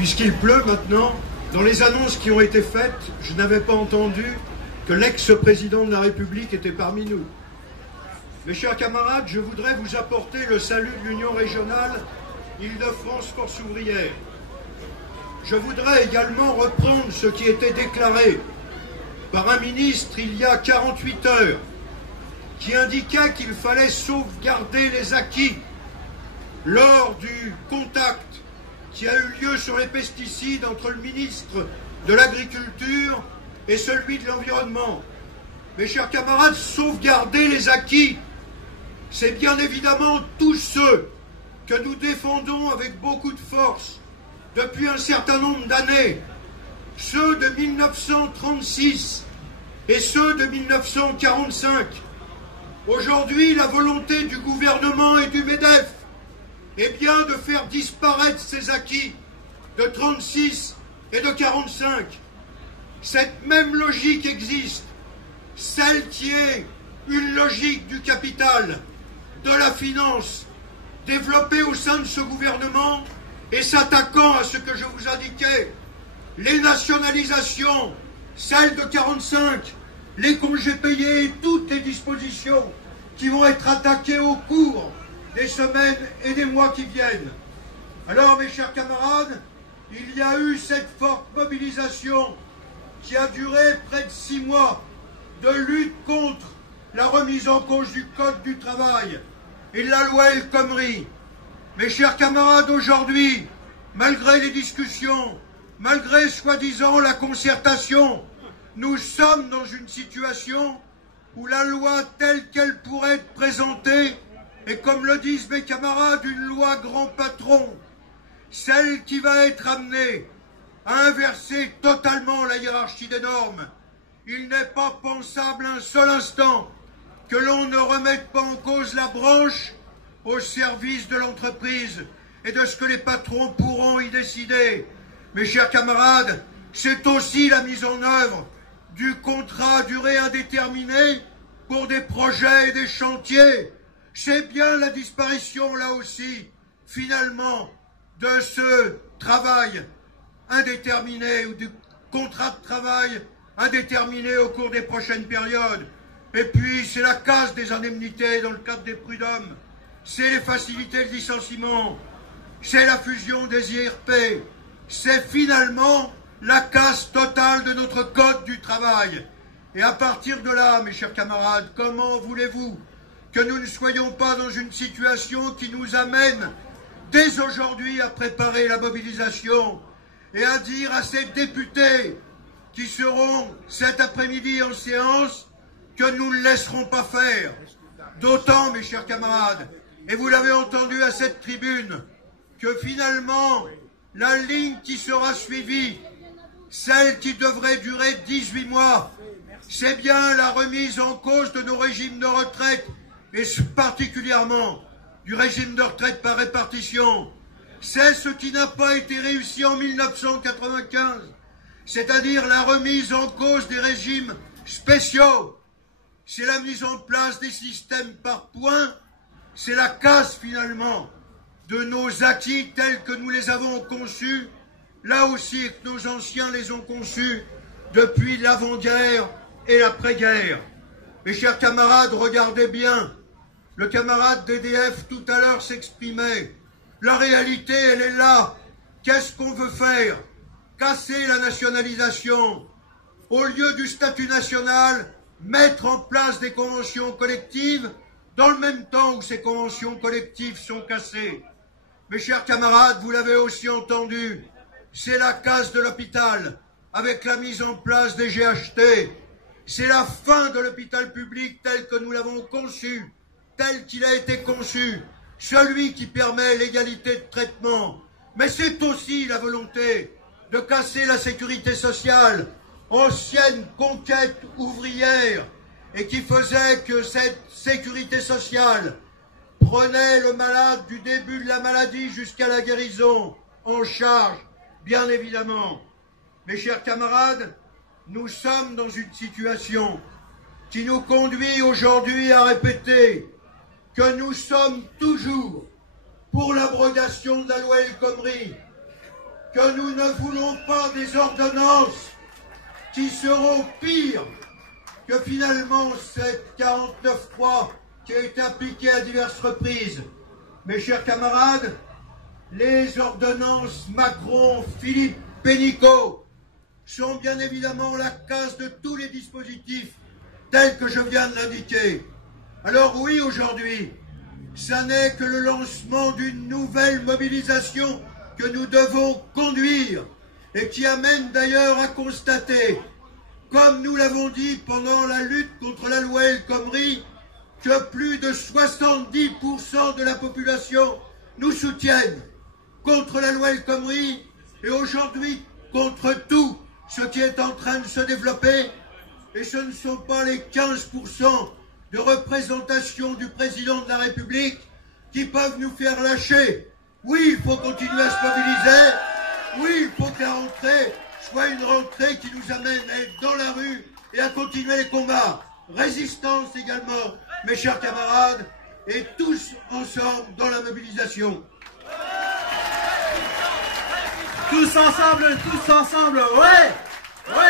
Puisqu'il pleut maintenant, dans les annonces qui ont été faites, je n'avais pas entendu que l'ex-président de la République était parmi nous. Mes chers camarades, je voudrais vous apporter le salut de l'Union régionale Île-de-France Force ouvrière. Je voudrais également reprendre ce qui était déclaré par un ministre il y a 48 heures, qui indiquait qu'il fallait sauvegarder les acquis lors du contact qui a eu lieu sur les pesticides entre le ministre de l'Agriculture et celui de l'Environnement. Mes chers camarades, sauvegarder les acquis, c'est bien évidemment tous ceux que nous défendons avec beaucoup de force depuis un certain nombre d'années, ceux de 1936 et ceux de 1945. Aujourd'hui, la volonté du gouvernement et du MEDEF est bien de faire disparaître ces acquis de 36 et de 45. Cette même logique existe, celle qui est une logique du capital, de la finance, développée au sein de ce gouvernement et s'attaquant à ce que je vous indiquais, les nationalisations, celles de 45, les congés payés et toutes les dispositions qui vont être attaquées au cours des semaines et des mois qui viennent. Alors, mes chers camarades, il y a eu cette forte mobilisation qui a duré près de 6 mois de lutte contre la remise en cause du Code du travail et la loi El Khomri. Mes chers camarades, aujourd'hui, malgré les discussions, malgré soi-disant la concertation, nous sommes dans une situation où la loi telle qu'elle pourrait être présentée est, comme le disent mes camarades, une loi grand patron, celle qui va être amenée à inverser totalement la hiérarchie des normes. Il n'est pas pensable un seul instant que l'on ne remette pas en cause la branche au service de l'entreprise et de ce que les patrons pourront y décider. Mes chers camarades, c'est aussi la mise en œuvre du contrat à durée indéterminée pour des projets et des chantiers. C'est bien la disparition, là aussi, finalement, de ce travail indéterminé ou du contrat de travail indéterminé au cours des prochaines périodes. Et puis, c'est la casse des indemnités dans le cadre des prud'hommes. C'est les facilités de licenciement. C'est la fusion des IRP. C'est finalement la casse totale de notre code du travail. Et à partir de là, mes chers camarades, comment voulez-vous que nous ne soyons pas dans une situation qui nous amène dès aujourd'hui à préparer la mobilisation et à dire à ces députés qui seront cet après-midi en séance que nous ne laisserons pas faire. D'autant, mes chers camarades, et vous l'avez entendu à cette tribune, que finalement, la ligne qui sera suivie, celle qui devrait durer 18 mois, c'est bien la remise en cause de nos régimes de retraite, et particulièrement du régime de retraite par répartition. C'est ce qui n'a pas été réussi en 1995, c'est-à-dire la remise en cause des régimes spéciaux. C'est la mise en place des systèmes par points, c'est la casse finalement de nos acquis tels que nous les avons conçus, là aussi que nos anciens les ont conçus depuis l'avant-guerre et l'après-guerre. Mes chers camarades, regardez bien, le camarade d'EDF tout à l'heure s'exprimait. La réalité, elle est là. Qu'est-ce qu'on veut faire? Casser la nationalisation. Au lieu du statut national, mettre en place des conventions collectives dans le même temps où ces conventions collectives sont cassées. Mes chers camarades, vous l'avez aussi entendu, c'est la casse de l'hôpital avec la mise en place des GHT. C'est la fin de l'hôpital public tel que nous l'avons conçu, tel qu'il a été conçu, celui qui permet l'égalité de traitement. Mais c'est aussi la volonté de casser la sécurité sociale, ancienne conquête ouvrière, et qui faisait que cette sécurité sociale prenait le malade du début de la maladie jusqu'à la guérison en charge, bien évidemment. Mes chers camarades, nous sommes dans une situation qui nous conduit aujourd'hui à répéter que nous sommes toujours pour l'abrogation de la loi El Khomri, que nous ne voulons pas des ordonnances qui seront pires que finalement cette 49.3 qui a été appliquée à diverses reprises. Mes chers camarades, les ordonnances Macron, Philippe, Pénicaud sont bien évidemment la case de tous les dispositifs tels que je viens de l'indiquer. Alors oui, aujourd'hui, ça n'est que le lancement d'une nouvelle mobilisation que nous devons conduire et qui amène d'ailleurs à constater, comme nous l'avons dit pendant la lutte contre la loi El Khomri, que plus de 70% de la population nous soutiennent contre la loi El Khomri et aujourd'hui contre tout ce qui est en train de se développer. Et ce ne sont pas les 15% de représentation du président de la République qui peuvent nous faire lâcher. Oui, il faut continuer à se mobiliser. Oui, il faut que la rentrée soit une rentrée qui nous amène à être dans la rue et à continuer les combats. Résistance également, mes chers camarades, et tous ensemble dans la mobilisation. Tous ensemble, ouais, ouais.